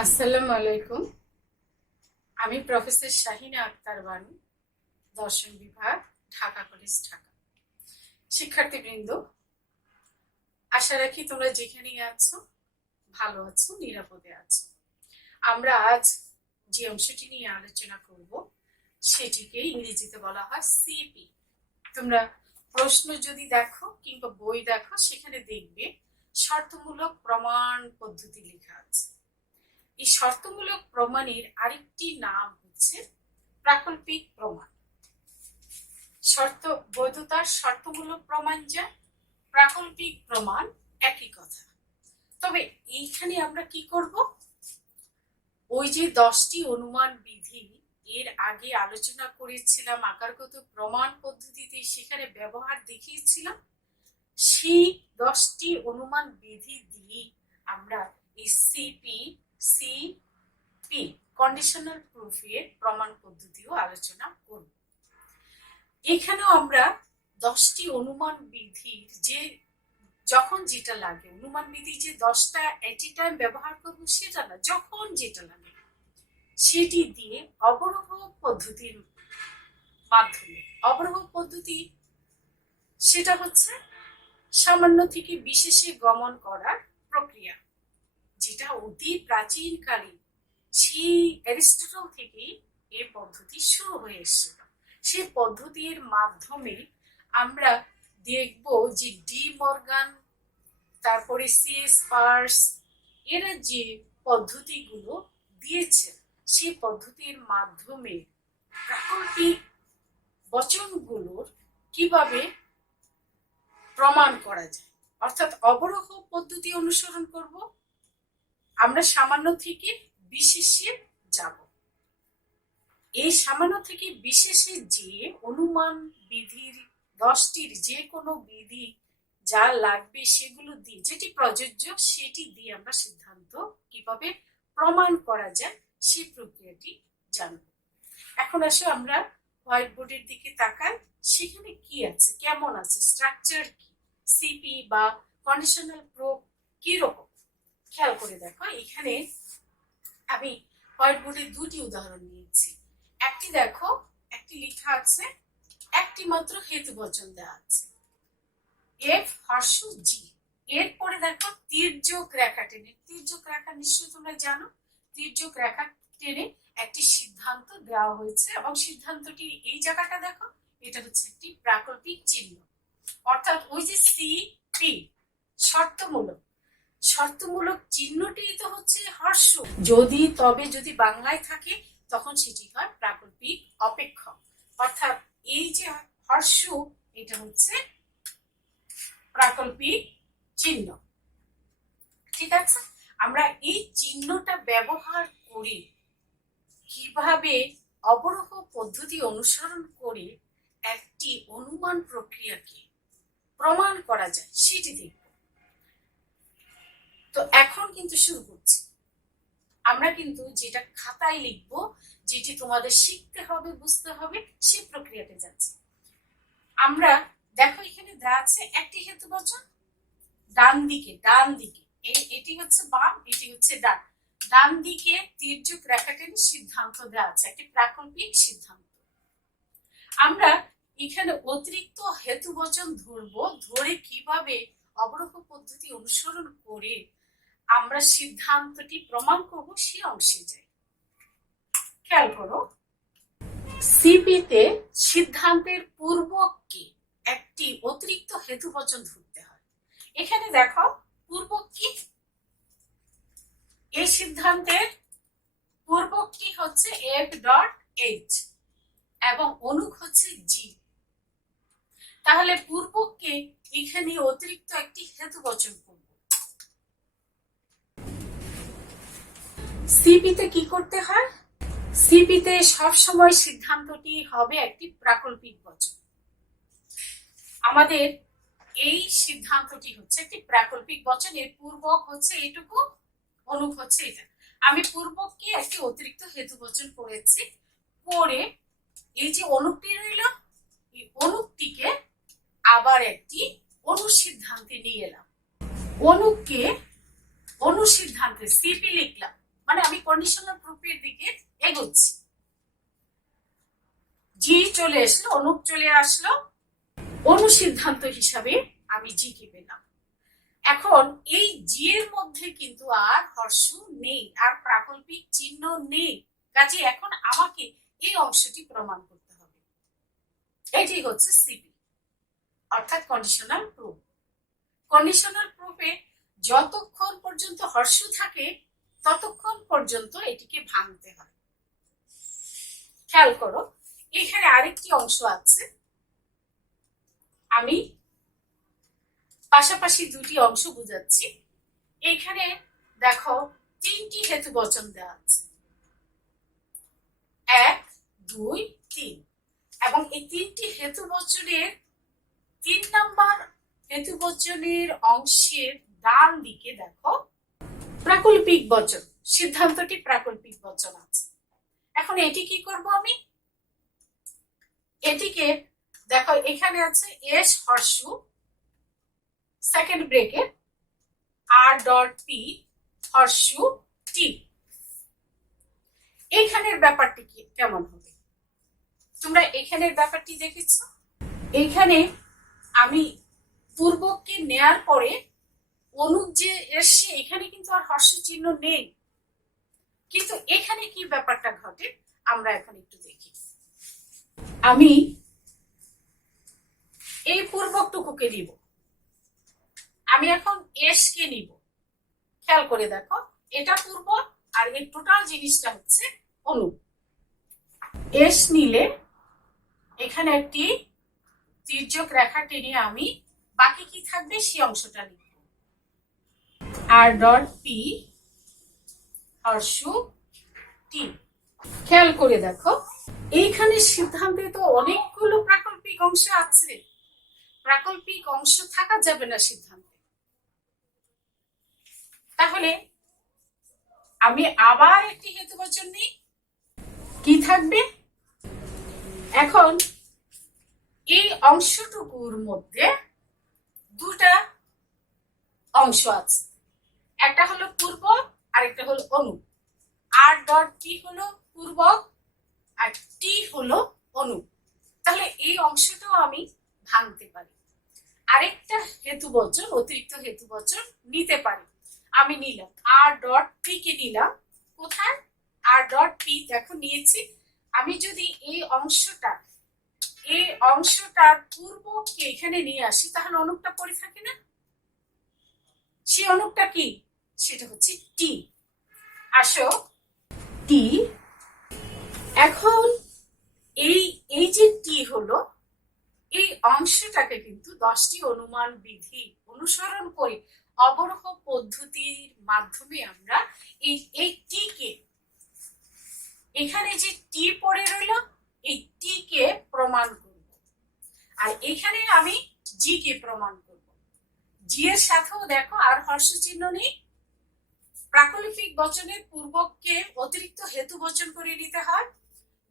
আসসালামু আলাইকুম। আমি প্রফেসর শাহিনা আক্তার বানু, দর্শন বিভাগ, ঢাকা কলেজ, ঢাকা। শিক্ষার্থীবৃন্দ, আশা রাখি তোমরা যেখানেই আছো ভালো আছো, নিরাপদে আছো। আমরা আজ যে অংশটি নিয়ে আলোচনা করব সেটিকে ইংরেজিতে বলা হয় সিপি। তোমরা প্রশ্ন যদি দেখো কিংবা বই দেখো, সেখানে দেখবে শর্তমূলক প্রমাণ পদ্ধতি লেখা আছে। এই শর্তমূলক প্রমাণের আরেকটি নাম হচ্ছে প্রাকল্পিক প্রমাণ। বৈধতার শর্তমূলক প্রমাণ যা, প্রাকল্পিক প্রমাণ একই কথা। তবে এইখানে আমরা কি করব, ওই যে 10টি অনুমান বিধি এর আগে আলোচনা করেছিলাম আকারগত প্রমাণ পদ্ধতিতে, সেখানে ব্যবহার দেখিয়েছিলাম, সেই 10টি অনুমান বিধি দিয়ে আমরা এই সিপি কন্ডিশনাল প্রুফের প্রমাণ পদ্ধতিও আলোচনা করব। এখানেও আমরা 10টি অনুমান বিধির যে যখন যেটা লাগে, অনুমান বিধি যে 10টা এট এ টাইম ব্যবহার করবো সেটা না, যখন যেটা লাগে সেটি দিয়ে অবরোহ পদ্ধতির মাধ্যমে, অবরোহ পদ্ধতি সেটা হচ্ছে সামান্য থেকে বিশেষে গমন করার প্রক্রিয়া, যেটা অতি প্রাচীনকালে সেই অ্যারিস্টটল থেকেই এই পদ্ধতি শুরু হয়ে এসেছিল। সেই পদ্ধতির মাধ্যমে আমরা দেখব যে ডি মর্গান, তারপরে সিএস পার্স, এরা যে পদ্ধতিগুলো দিয়েছে, সেই পদ্ধতির মাধ্যমে প্রাকৃতিক বচনগুলোর কিভাবে প্রমাণ করা যায়, অর্থাৎ অবরোহ পদ্ধতি অনুসরণ করব, আমরা সামান্য থেকে বিশেষে যাব। এই সামান্য থেকে বিশেষে যে অনুমান বিধির 10টির যে কোনো বিধি যা লাগবে সেগুলো দিয়ে, যেটি প্রযোজ্য সেটি দিয়ে আমরা সিদ্ধান্ত কিভাবে প্রমাণ করা যায় সেই প্রক্রিয়াটি জানব। এখন আসো আমরা হোয়াইট বোর্ডের দিকে তাকাই, সেখানে কি আছে, কেমন আছে, স্ট্রাকচার কি, সিপি বা কন্ডিশনাল প্রুফ কি রকম, খেয়াল করে দেখো। এখানে আমি হোয়াইট বোর্ডে 2টি উদাহরণ নিয়েছি। একটি দেখো, একটি লেখা আছে, একটি মাত্র হেতুবচন দেওয়া আছে, এফ হর্ষ জি। এরপরে দেখো তির্যক রেখা টেনে, তির্যক রেখা নিশ্চয়ই তোমরা জানো, তির্যক রেখা টেনে একটি সিদ্ধান্ত দেওয়া হয়েছে, এবং সিদ্ধান্তটি এই জায়গাটা দেখো, এটা হচ্ছে একটি প্রাকল্পিক চিহ্ন, অর্থাৎ ওই যে সিপি শর্তমূলক, শর্তমূলক চিহ্নটি তো হচ্ছে হর্ষ, যদি বাংলায় থাকে তখন সেটি হয় প্রাকল্পিক অপেক্ষক, অর্থাৎ এই যে হর্ষ এটা হচ্ছে প্রাকল্পিক চিহ্ন। ঠিক আছে, আমরা এই চিহ্নটা ব্যবহার করি কিভাবে অবরোহ পদ্ধতি অনুসরণ করে একটি অনুমান প্রক্রিয়াকে প্রমাণ করা যায় সেটি দেখব। তো এখন কিন্তু শুরু করছি। আমরা কিন্তু যেটা খাতায় লিখবো, যেটি তোমাদের শিখতে হবে, বুঝতে হবে, সেই প্রক্রিয়াতে যাচ্ছি। আমরা দেখো এখানে দেওয়া আছে একটি হেতুবচন, ডান দিকে, এটি হচ্ছে বাম, এটি হচ্ছে ডান, ডান দিকে তির্যক রেখা টেনে সিদ্ধান্ত দেওয়া আছে, একটি প্রাকল্পিক সিদ্ধান্ত। আমরা এখানে অতিরিক্ত হেতুবচন ধরবো, ধরে কিভাবে অবরোহ পদ্ধতি অনুসরণ করে আমরা সিদ্ধান্তটি প্রমাণ করব সে অংশে যাই। খেয়াল করো, সিপিতে সিদ্ধান্তের পূর্বককে একটি অতিরিক্ত হেতুবচন ধরতে হয়। এখানে দেখো পূর্বক কি, এই সিদ্ধান্তের পূর্বক কি হচ্ছে এফ ডট এইচ এবং অনুক হচ্ছে জি। তাহলে পূর্বককে এখানে অতিরিক্ত একটি হেতুবচন করব। সিপিতে কি করতে হয়, সিপিতে সবসময় সিদ্ধান্তটি হবে একটি প্রাকল্পিক বচন। আমাদের এই সিদ্ধান্তটি হচ্ছে একটি প্রাকল্পিক বচন, এর পূর্বক হচ্ছে এইটুকু, অনুক হচ্ছে এটা। আমি পূর্বককে একটি অতিরিক্ত হেতুবচন করেছি, করে এই যে অনুকটি রইল, এই অনুকটিকে আবার একটি অনুসিদ্ধান্তে নিয়ে এলাম, অনুককে অনুসিদ্ধান্তে সিপি লিখলাম, মানে আমি কন্ডিশনাল প্রুফের দিকে এগোচ্ছি। জি চলে আসলো, অনুপ চলে আসলো, অনুসিদ্ধান্ত হিসাবে আমি জি কে পেলাম। এখন এই জি এর মধ্যে কিন্তু আর হর্ষ নেই, আর প্রাকল্পিক চিহ্ন নেই, কাজে এখন আমাকে এই অংশটি প্রমাণ করতে হবে। এটি হচ্ছে সিপি, অর্থাৎ কন্ডিশনাল প্রুফ। কন্ডিশনাল প্রুফে যতক্ষণ পর্যন্ত হর্ষ থাকে ততক্ষণ পর্যন্ত এটিকে ভাঙতে হয়। খেয়াল করো, এখানে আরেকটি অংশ আছে, আমি পাশাপাশি দুটি অংশ বুঝাচ্ছি। এখানে দেখো তিনটি হেতুবচন দেওয়া আছে, 1, 2, 3, এবং এই তিনটি হেতুবচনের 3 নাম্বার হেতুবচনের অংশের ডান দিকে দেখো প্রাকল্পিক বচন, সিদ্ধান্তটি প্রাকল্পিক বচন আছে। এখন এটি কি করব আমি? এটিকে দেখো এখানে আছে এস হর্ষ সেকেন্ড ব্রেকেট আর ডট পি হর্ষ টি। এইখানের ব্যাপারটি কেমন হবে? তোমরা এখানের ব্যাপারটি দেখেছ? এইখানে আমি পূর্বককে নেয়ার পরে অনুপ যে এসছে, এখানে কিন্তু আর হর্ষ চিহ্ন নেই, কিন্তু এখানে কি ব্যাপারটা ঘটে আমরা এখন একটু দেখি। আমি এই পূর্বকটুকুকে নিব, আমি এখন এস কে নিব। খেয়াল করে দেখো, এটা পূর্ব আর এই টোটাল জিনিসটা হচ্ছে অনুপ। এস নিলে এখানে একটি তির্যক রেখা টেনে আমি বাকি কি থাকবে সেই অংশটা লিখব, আর ডট পি হর্ষ টি। খেয়াল করে দেখো, এইখানে সিদ্ধান্তে তো অনেকগুলো প্রাকল্পিক অংশ আছে, প্রাকল্পিক অংশ থাকা যাবে না সিদ্ধান্তে। তাহলে আমি আবার একটি হেতুবচন নিই, কি থাকবে? এখন এই অংশটুকুর মধ্যে দুটা অংশ আছে, একটা হলো পূর্ব আর একটা হলো অনু। আর ডট টি হলো পূর্বক আর টি হলো অনু। তাহলে এই অংশটাও আমি ভাঙতে পারি, আরেকটা হেতুবচন, অতিরিক্ত হেতুবচন নিতে পারি। আমি নিলাম আর ডট পি কে নিলাম, কোথায়? আর ডট পি দেখো নিয়েছি। আমি যদি এই অংশটার পূর্বকে এখানে নিয়ে আসি, তাহলে অনুপটা পড়ে থাকে না? সেই অনুপটা কি? সেটা হচ্ছে টি। আসো টি। এখন এই যে টি হলো, এই অংশটাকে কিন্তু 10টি অনুমান বিধি অনুসরণ করে অবরোহ পদ্ধতির মাধ্যমে আমরা এই টি কে, এখানে যে টি পড়ে রইল, এই টি কে প্রমাণ করব, আর এখানে আমি জি কে প্রমাণ করব। জি এর সাথেও দেখো আর হর্ষ চিহ্ন নেই। প্রাকল্পিক বচনের পূর্বককে অতিরিক্ত হেতু বচন করে নিতে হয়।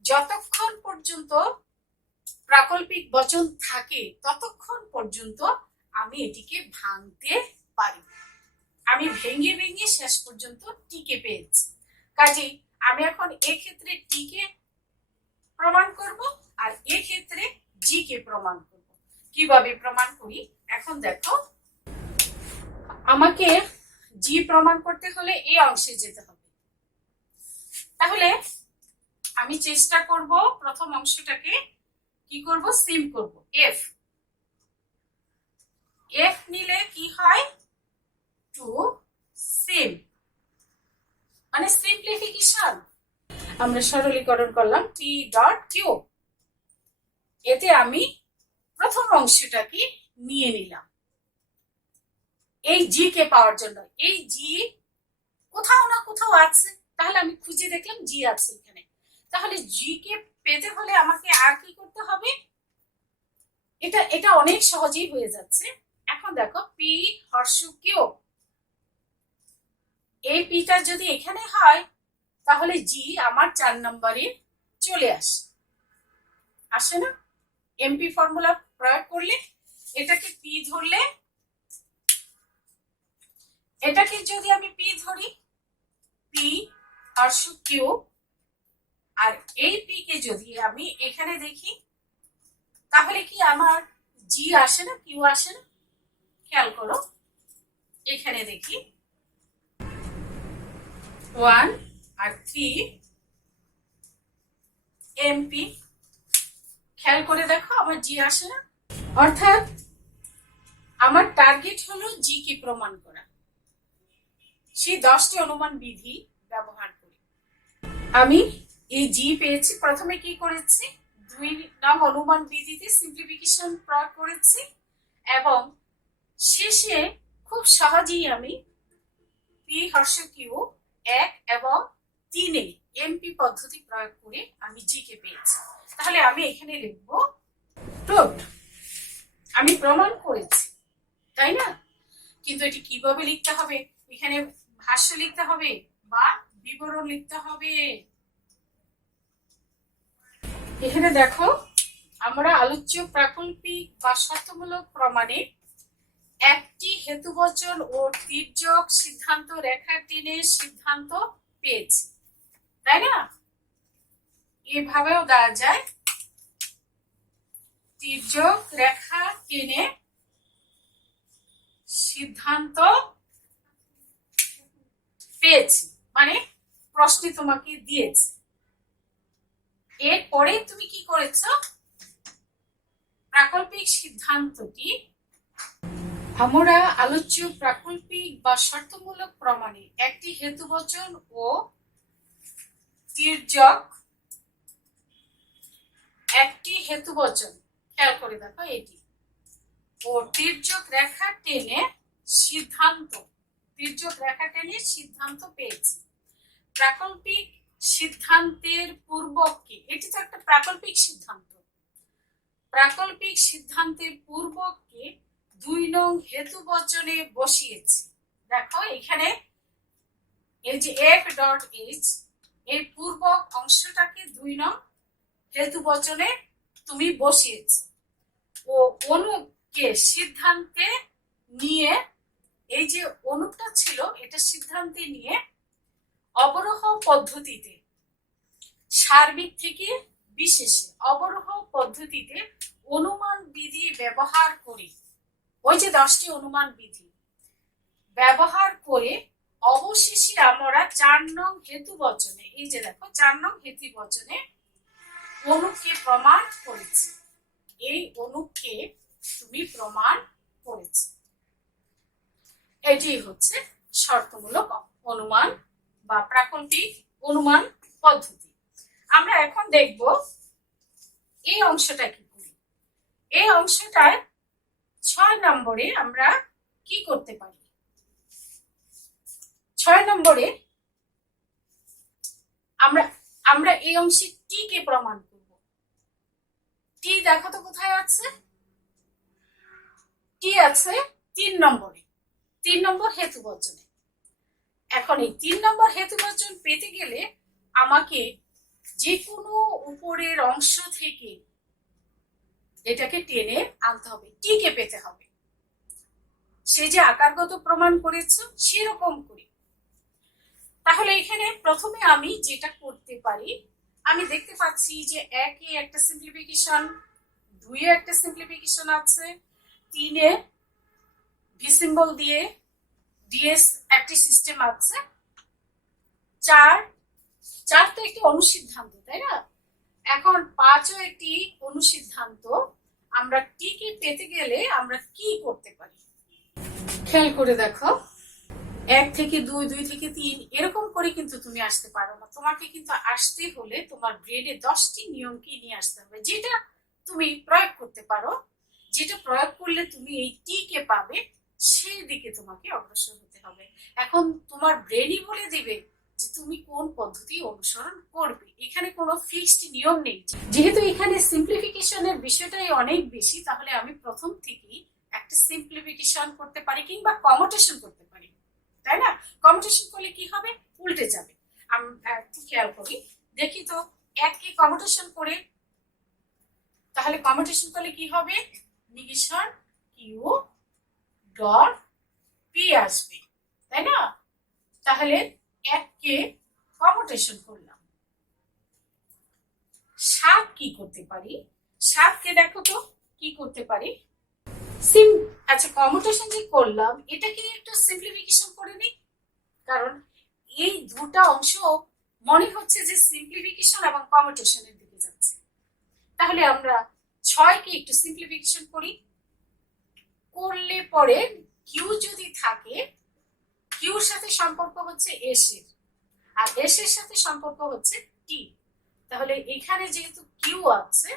যতক্ষণ পর্যন্ত প্রাকল্পিক বচন থাকে ততক্ষণ পর্যন্ত আমি এটিকে ভাঙতে পারি। আমি ভেঙে ভেঙে শেষ পর্যন্ত টিকে পেয়েছি, কাজেই আমি এখন এক্ষেত্রে টিকে প্রমাণ করব আর এক্ষেত্রে জি কে প্রমাণ করব। কিভাবে প্রমাণ করি এখন দেখো, আমাকে জি প্রমাণ করতে হলে এই অংশে যেতে হবে। তাহলে আমি চেষ্টা করব প্রথম অংশটাকে কি করব, সিম করব। এফ এফ নিলে কি হয়, টু সিম, মানে সিম্পলিফিকেশন। আমরা সরলীকরণ করলাম, টি ডট কিউ। এতে আমি প্রথম অংশটাকে নিয়ে নিলাম এই জি কে পাওয়ার জন্য। এই জি কোথাও না কোথাও আছে, তাহলে আমি খুঁজে দেখলাম জি আছে এখানে। তাহলে জি কে পেতে হলে আমাকে আর কি করতে হবে? এটা অনেক সহজেই হয়ে যাচ্ছে। এখন দেখো পি হর্ষ কিউ, এই পিটা যদি এখানে হয় তাহলে জি আমার 4 নম্বরে চলে আসে না? এমপি ফর্মুলা প্রয়োগ করলে, এটাকে পি ধরলে, এটাকে যদি আমি পি ধরি, পি হর্ষক কিউ, আর এই পি কে যদি আমি এখানে দেখি তাহলে কি আমার জি আসে না, কিউ আসে না? খেয়াল করো, এখানে দেখি 1 আর 3 এমপি, খেয়াল করে দেখো আমার জি আসে না। অর্থাৎ আমার টার্গেট হলো জি কি প্রমাণ করা, সেই 10টি অনুমান বিধি ব্যবহার করে আমি এই জি পেয়েছি। প্রথমে কি করেছি, 2 নং অনুমান বিধিতে সিম্পলিফিকেশন প্রয়োগ করেছি এবং শেষে খুব সহজেই আমি পি হর্ষক কিউ 1 এবং 3 এমপি পদ্ধতি প্রয়োগ করে আমি জি কে পেয়েছি। তাহলে আমি এখানে লিখবো প্রুভড, আমি প্রমাণ করেছি, তাই না? কিন্তু এটি কিভাবে লিখতে হবে, এখানে ভাষ্য লিখতে হবে বা বিবরণ লিখতে হবে। এখানে দেখো আমরা আলোচ্য প্রাকল্পিক বা শর্তমূলক প্রমাণে একটি হেতুবচন ও তির্যক সিদ্ধান্ত রেখা টেনে সিদ্ধান্ত পেয়েছি, তাই না? এভাবেও দেওয়া যায়, তির্যক রেখা টেনে সিদ্ধান্ত পেয়েছি, মানে প্রশ্নে তোমাকে দিয়েছে। এরপরে তুমি কি করেছ, প্রাকল্পিক সিদ্ধান্তটি আমরা আলোচ্য প্রাকল্পিক বা শর্তমূলক প্রমাণে একটি হেতুবচন ও তির্যক, একটি হেতুবচন, খেয়াল করে দেখো এটি, ও তির্যক রেখা টেনে সিদ্ধান্ত, তির্যক রেখা টেনে সিদ্ধান্ত পেয়েছি। প্রাকল্পিক সিদ্ধান্তের পূর্বককে, এটি তো একটা প্রাকল্পিক সিদ্ধান্ত, প্রাকল্পিক সিদ্ধান্তের পূর্বককে 2 নং হেতুবচনে বসিয়েছি। দেখো এখানে এই যে এফ ডট এইচ, এই পূর্বক অংশটাকে 2 নং হেতুবচনে তুমি বসিয়েছ ও অনুকে সিদ্ধান্তে নিয়ে, এই যে অনুটা ছিল এটা সিদ্ধান্তে নিয়ে অবরোহ পদ্ধতিতে, সার্বিক থেকে বিশেষে অবরোহ পদ্ধতিতে অনুমান বিধি ব্যবহার করে, ওই যে 10টি অনুমান বিধি ব্যবহার করে অবশেষে আমরা 4 নং হেতুবচনে, এই যে দেখো 4 নং হেতুবচনে অনুকে প্রমাণ করেছি। এই অনুকে তুমি প্রমাণ করেছো, এটি হচ্ছে শর্তমূলক অনুমান বা প্রাকল্পিক অনুমান পদ্ধতি। আমরা এখন দেখব এই অংশটা কি করি। এই অংশটায় 6 নম্বরে আমরা কি করতে পারি, 6 নম্বরে আমরা এই অংশে টি কে প্রমাণ করব। টি দেখো তো কোথায় আছে, টি আছে 3 নম্বরে, 3 নম্বর হেতুবচনে। এখন এই 3 নম্বর হেতুবচন পেতে গেলে আমাকে যে কোনো উপরের অংশ থেকে এটাকে টেনে আনতে হবে, টি কে পেতে হবে। সে যে আকারগত প্রমাণ করেছো সেরকম করে। তাহলে এখানে প্রথমে আমি যেটা করতে পারি, আমি দেখতে পাচ্ছি যে 1 এ একটা সিম্পলিফিকেশন, 2 এ একটা সিম্পলিফিকেশন আছে, 3 এ ভি সিম্বল দিয়ে ডিএস একটি সিস্টেম আছে, 4 তো একটি অনুসিদ্ধান্ত, তাই না? এখন 5 ও একটি অনুসিদ্ধান্ত। আমরা টি কে পেতে গেলে আমরা কি করতে পারি, খেয়াল করে দেখো, 1 থেকে 2, 2 থেকে 3 এরকম করে কিন্তু তুমি আসতে পারো না। তোমাকে কিন্তু আসতে হলে তোমার ব্রেনে 10টি নিয়ম কি নিয়ে আসতে হবে, যেটা তুমি প্রয়োগ করতে পারো, যেটা প্রয়োগ করলে তুমি এই টি কে পাবে, সেই দিকে তোমাকে অগ্রসর হতে হবে। এখন তোমার ব্রেনই বলে দিবে যে তুমি কোন পদ্ধতি অনুসরণ করবে, এখানে কোনো ফিক্সড নিয়ম নেই। যেহেতু এখানে সিম্পলিফিকেশনের বিষয়টাই অনেক বেশি, তাহলে আমি প্রথম থেকেই একটা সিম্পলিফিকেশন করতে পারি কিংবা কমিউটেশন করতে পারি, তাই না? কমিউটেশন করলে কি হবে, উল্টে যাবে। আমরা একটু খেয়াল করি, দেখি তো 1 কে কমিউটেশন করে, তাহলে কমিউটেশন করলে কি হবে, নিগেশন কিউ ডট পি আসবে, তাই না? তাহলে 1 কে কমিউটেশন করলাম। 7 কি করতে পারি? 7 কে দেখো তো কি করতে পারি। আচ্ছা, কমিউটেশন যে করলাম এটাকে একটু সিম্পলিফিকেশন করে নিই, কারণ এই দুটা অংশ মনে হচ্ছে যে সিম্পলিফিকেশন এবং কমিউটেশনের দিকে যাচ্ছে। তাহলে আমরা 6 কে একটু সিম্পলিফিকেশন করি, করলে পরে কিউ যদি থাকে, কিউর সাথে সম্পর্ক হচ্ছে এস এর, আর এস এর সাথে সম্পর্ক হচ্ছে টি। তাহলে এখানে যেহেতু কিউ আছে,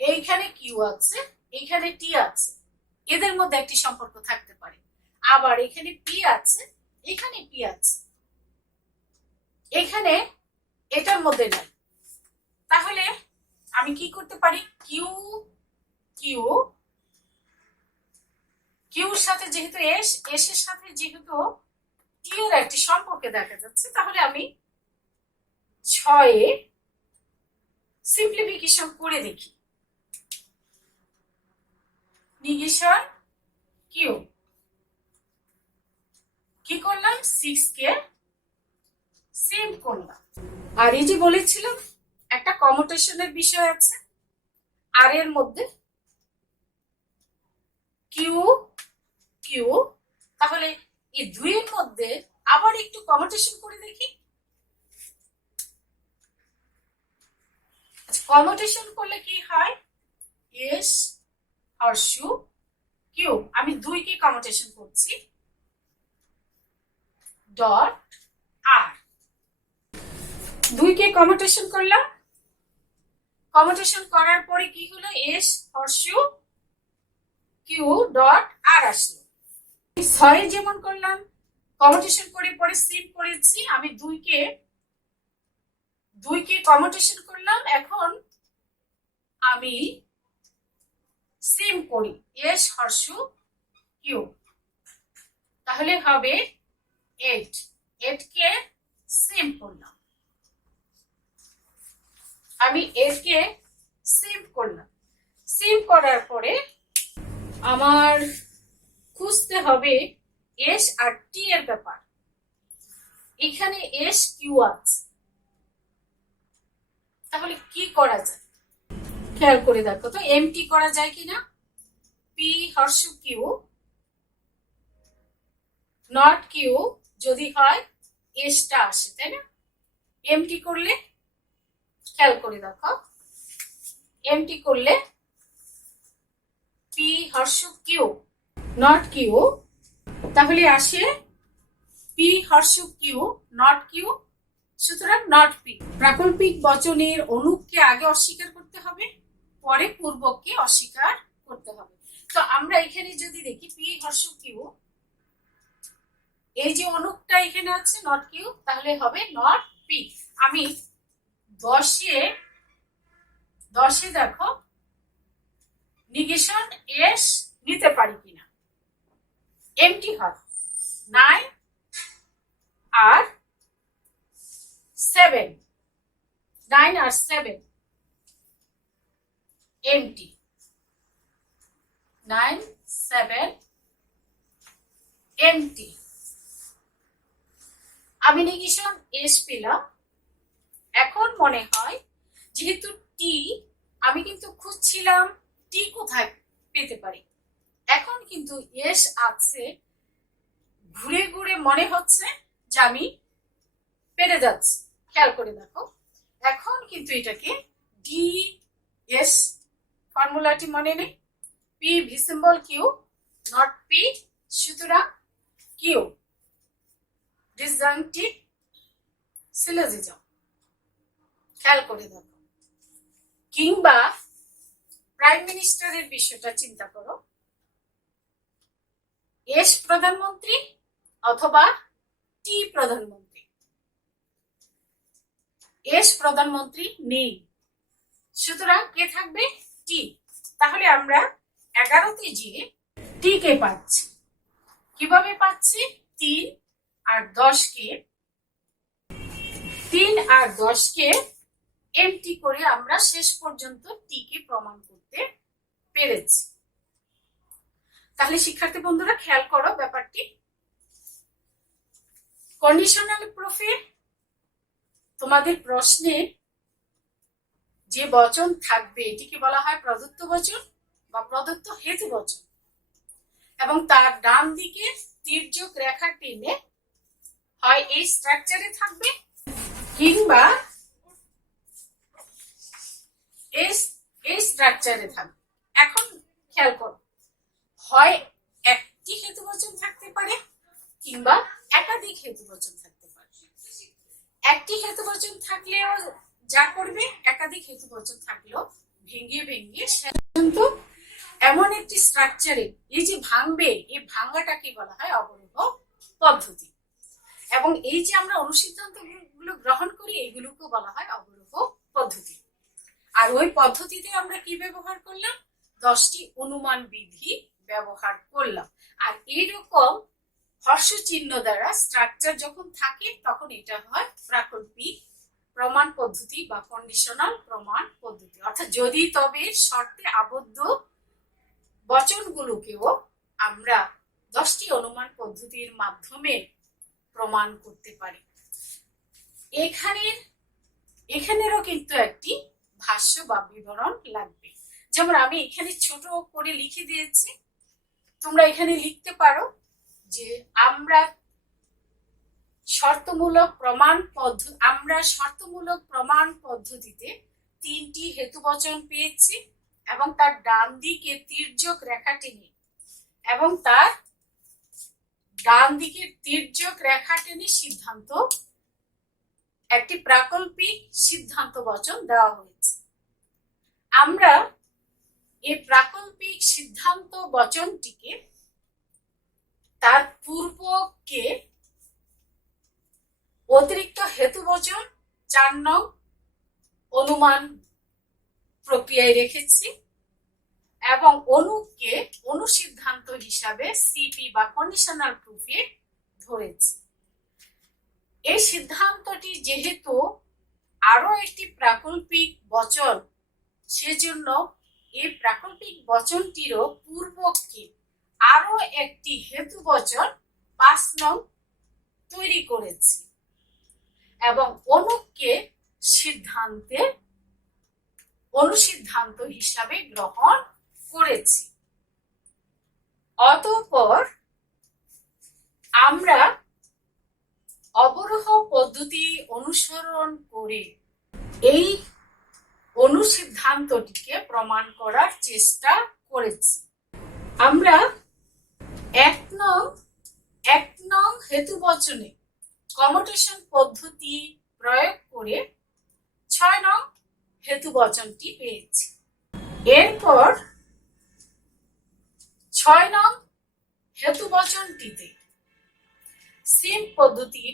এইখানে কিউ আছে, এইখানে টি আছে, এদের মধ্যে একটি সম্পর্ক থাকতে পারে। আবার এখানে পি আছে, এখানে পি আছে, এখানে এটার মধ্যে নাই। তাহলে আমি কি করতে পারি? কিউ কিউ কিউর সাথে যেহেতু এস, এস এর সাথে যেহেতু টি এর একটি সম্পর্ক দেখা যাচ্ছে, তাহলে আমি 6 সিম্পলিফিকেশন করে দেখি। নিগেশন কিউ কি করলাম? 6 কে সিম্প করলাম। আর এই যে বলেছিলাম একটা কমিউটেশনের বিষয় আছে আর এর মধ্যে, কিউ কিউ, তাহলে এই দুইয়ের মধ্যে আবার একটু কমিউটেশন করে দেখি। কমিউটেশন করলে কি হয়? এস হর্ষু কিউ, আমি 2 কে কমিউটেশন করছি, ডট আর। 2 কে কমিউটেশন করলাম, কমিউটেশন করার পরে কি হলো? এস হর্ষু কিউ ডট আর আসলো। 6 যেমন করলাম, কমিউটেশন করে পরে সিম করেছি, আমি 2 কে কমিউটেশন করলাম, এখন আমি সিম করি এস হর্ষু কিউ, তাহলে হবে 8 কে সিম করলাম, আমি 8 কে সিম করলাম। সিম করার পরে আমার খুঁজতে হবে এস আর টি এর ব্যাপার। এখানে এস কিউ আছে, তাহলে কি করা যায়? খেয়াল করে দেখো তো এমটি করা যায় কিনা। P horseshoe q not q যদি হয়, এসটা আসে, তাই না? এমটি করলে খেয়াল করে দেখো, এমটি করলে p horseshoe q not q, তাহলে আসে p horseshoe q not q, সুতরাং নট পি। প্রাকল্পিক বচনের অনুপকে আগে অস্বীকার করতে হবে, পরে পূর্বককে অস্বীকার করতে হবে। তো আমরা এখানে যদি দেখি পি হর্ষু কিউ, এই যে অনুপটা এখানে আছে নট কিউ, তাহলে হবে নট পি। আমি 10 দেখো নিগেশন এস নিতে পারি কিনা। এমটি হয় 9 আর 7, 9 আর 7 এমটি, 9 7 এমটি। আমি নিগেশন এস পেলাম। এখন মনে হয় যেহেতু টি, আমি কিন্তু খুঁজছিলাম টি কোথায় পেতে পারি, এখন কিন্তু এস আছে, ঘুরে ঘুরে মনে হচ্ছে যে আমি পেরে যাচ্ছি। খেয়াল করে দেখো, এখন কিন্তু এটাকে ডি এস ফর্মুলাটি মনে নেই, p v symbol q not p, সুতরাং কিউ ডিসজাংটিভ সিলোজিজম। খেয়াল করে দেখো, কিংবা প্রাইম মিনিস্টারের বিষয়টা চিন্তা করো, এস প্রধানমন্ত্রী অথবা টি প্রধানমন্ত্রী। এস প্রধানমন্ত্রী নেই, সুতরাং কে থাকবে? টি। তাহলে আমরা 11তে যে টি কে পাচ্ছি, কিভাবে পাচ্ছি? 3 আর 10 কে এমটি করে আমরা শেষ পর্যন্ত টি কে প্রমাণ করতে পেরেছি। তাহলে শিক্ষার্থী বন্ধুরা খেয়াল করো ব্যাপারটি, কন্ডিশনাল প্রুফে তোমাদের প্রশ্নে যে বচন থাকবে এটিকে বলা হয় প্রদত্ত বচন বা প্রদত্ত হেতু বচন, এবং তার ডান দিকে তির্যক রেখা টেনে হয় এই স্ট্রাকচারে থাকবে কিংবা এই স্ট্রাকচারে থাকবে। এখন খেয়াল করো, হয় একটি হেতু বচন থাকতে পারে কিংবা একাধিক হেতু বচন থাকতে পারে। একটি হেতু বচন থাকলেও যা করবে, একাধিক হেতু বচন থাকলেও ভেঙে ভেঙে কিন্তু এমন একটি স্ট্রাকচারে এই যে ভাঙবে, এই ভাঙাটাকে বলা হয় অবরোহ পদ্ধতি। এবং এই যে আমরা অনুসিদ্ধান্ত গুলো গ্রহণ করি, এগুলোকে বলা হয় অবরোহ পদ্ধতি। আর ওই পদ্ধতিতে আমরা কি ব্যবহার করলাম? 10টি অনুমান বিধি ব্যবহার করলাম। আর এইরকম হর্ষ চিহ্ন দ্বারা স্ট্রাকচার যখন থাকে তখন এটা হয় প্রাকল্পিক প্রমাণ পদ্ধতি বা কন্ডিশনাল প্রমাণ পদ্ধতি। অর্থাৎ যদি তবে শর্তে আবদ্ধ বচনগুলোকেও আমরা 10টি অনুমান পদ্ধতির মাধ্যমে প্রমাণ করতে পারি। এখানেরও কিন্তু একটি ভাষ্য বা বিবরণ লাগবে। যেমন আমি এখানে ছোট করে লিখে দিয়েছি, তোমরা এখানে লিখতে পারো যে আমরা শর্তমূলক প্রমাণ পদ্ধতিতে 3টি হেতুবচন পেয়েছি এবং তার ডান দিকে তির্যক রেখা টেনে সিদ্ধান্ত, একটি প্রাকল্পিক সিদ্ধান্ত বচন দেওয়া হয়েছে। আমরা এই প্রাকল্পিক সিদ্ধান্ত বচনটিকে তার পূর্বকে অতিরিক্ত হেতু বচন 4 নং অনুমান প্রক্রিয়ায় রেখেছি এবং অনুকে অনুসিদ্ধান্ত হিসাবে সিপি বা কন্ডিশনাল প্রুফে ধরেছি। এই সিদ্ধান্তটি যেহেতু আরো একটি প্রাকল্পিক বচন, সেজন্য এই প্রাকল্পিক বচনটিরও পূর্বকে আরো একটি হেতু বচন 5 নং তৈরি করেছি এবং অনুকে অনুসিদ্ধান্ত হিসাবে গ্রহণ করেছি। অতঃপর আমরা অবরোহ পদ্ধতি অনুসরণ করে এই অনুসিদ্ধান্তটিকে প্রমাণ করার চেষ্টা করেছি। আমরা 1 নং হেতু বচনে কমিউটেশন পদ্ধতি প্রয়োগ করে 6 নং হেতু বচনটি পেয়েছি। এরপর 6 নং হেতু বচনটিতে সিম পদ্ধতি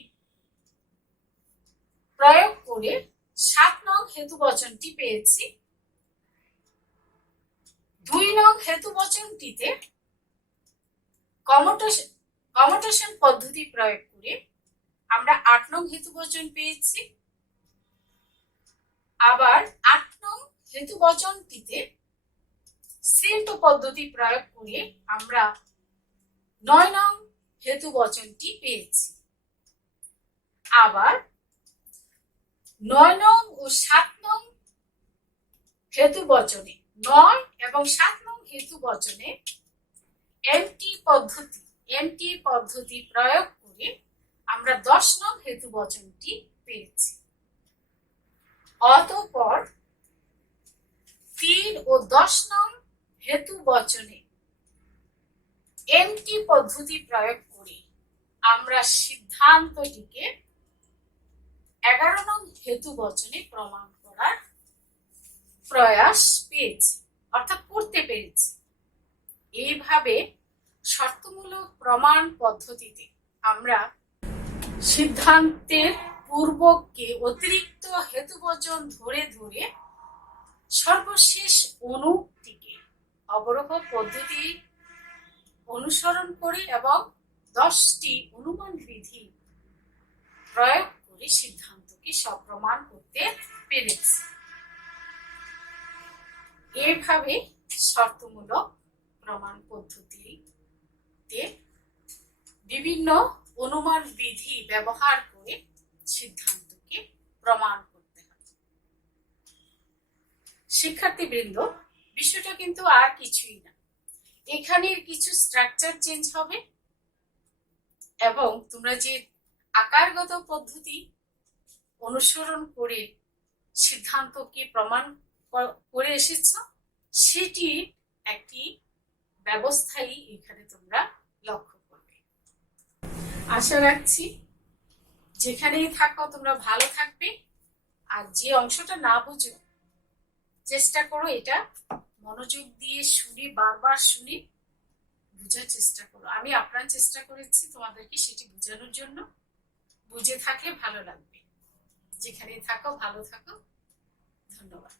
প্রয়োগ করে 7 নং হেতু বচনটি পেয়েছি। 2 নং হেতু বচনটিতে কমিউটেশন পদ্ধতি প্রয়োগ করে আমরা 8 নং হেতু বচন পেয়েছি। আবার 8 নং হেতু বচনটিতে সিল্ট পদ্ধতি প্রয়োগ করে আমরা 9 নং হেতু বচনটি পেয়েছি। আবার 9 নং ও 7 নং হেতু বচনে 9 এবং 7 নং হেতু বচনে এমটি পদ্ধতি প্রয়োগ করে আমরা 10 নং হেতু বচনটি পেয়েছি। অতঃপর 3 ও 10 নং হেতু বচনে এমটি পদ্ধতি প্রয়োগ করে আমরা সিদ্ধান্তটিকে 11 নং হেতু বচনে প্রমাণ করার প্রয়াস পেয়েছি, অর্থাৎ করতে পেরেছি। এইভাবে শর্তমূলক প্রমাণ পদ্ধতিতে আমরা সিদ্ধান্তের পূর্বকে অতিরিক্ত হেতুবচন ধরে ধরে সর্বশেষ অনুটিকে অবরোহ পদ্ধতি অনুসরণ করি এবং 10টি অনুমান বিধি প্রয়োগ করে সিদ্ধান্তকে সপ্রমাণ করতে পেরেছি। এইভাবে শর্তমূলক প্রমাণ পদ্ধতিতে বিভিন্ন অনুমান বিধি ব্যবহার করে সিদ্ধান্তকে প্রমাণ করতে হবে। শিক্ষার্থীবৃন্দ, বিষয়টা কিন্তু আর কিছুই না, এখানের কিছু স্ট্রাকচার চেঞ্জ হবে এবং তোমরা যে আকারগত পদ্ধতি অনুসরণ করে সিদ্ধান্তকে প্রমাণ করে এসেছ সেটি একটি ব্যবস্থাই এখানে তোমরা লক্ষ্য করবে। আশা রাখছি যেখানেই থাকো তোমরা ভালো থাকবে, আর যে অংশটা না বুঝো চেষ্টা করো এটা মনোযোগ দিয়ে শুনে বারবার শুনে বুঝার চেষ্টা করো। আমি আপ্রাণ চেষ্টা করেছি তোমাদেরকে সেটি বোঝানোর জন্য। বুঝে থাকলে ভালো লাগবে। যেখানেই থাকো ভালো থাকো। ধন্যবাদ।